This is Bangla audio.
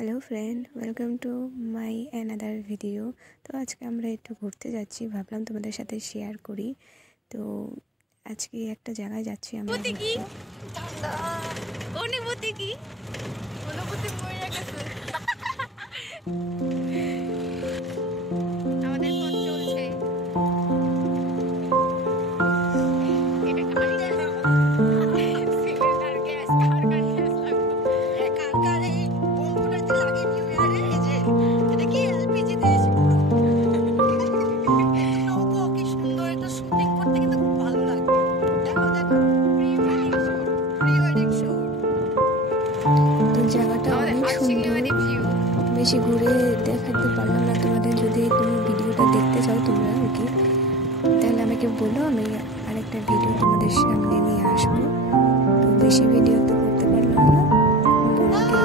Hello friend, welcome to my another video. তো আজকে আমরা একটু ঘুরতে যাচ্ছি, ভাবলাম তোমাদের সাথে শেয়ার করি। তো আজকে একটা জায়গায় যাচ্ছি আমরা ঘুরতে। অনুভূতি কি? অনুভূতি মরে গেছে। আমাদের পথ চলছে। এটা সিলিন্ডার গ্যাস কার গ্যাস লাগবে? এখানকার এই বন্ধুটাতে লাগে নিউ ইয়ারে এই যে এটা কি এলপিজি দিয়েছে পুরো নৌকো কি সুন্দর এটা শুটিং করতে কিন্তু খুব ভালো লাগবে। দেখো দেখো প্রি ওয়েডিং শুট তো জায়গাটা অনেক সুন্দর, বেশি ঘুরে দেখাতে পারলাম না তোমাদের। যদি তুমি ভিডিওটা দেখতে চাও তোমরা আর কি, তাহলে আমাকে বলো, আমি আরেকটা ভিডিও তোমাদের সামনে নিয়ে আসবো। তো বেশি ভিডিও তো করতে পারলাম না, বোনকে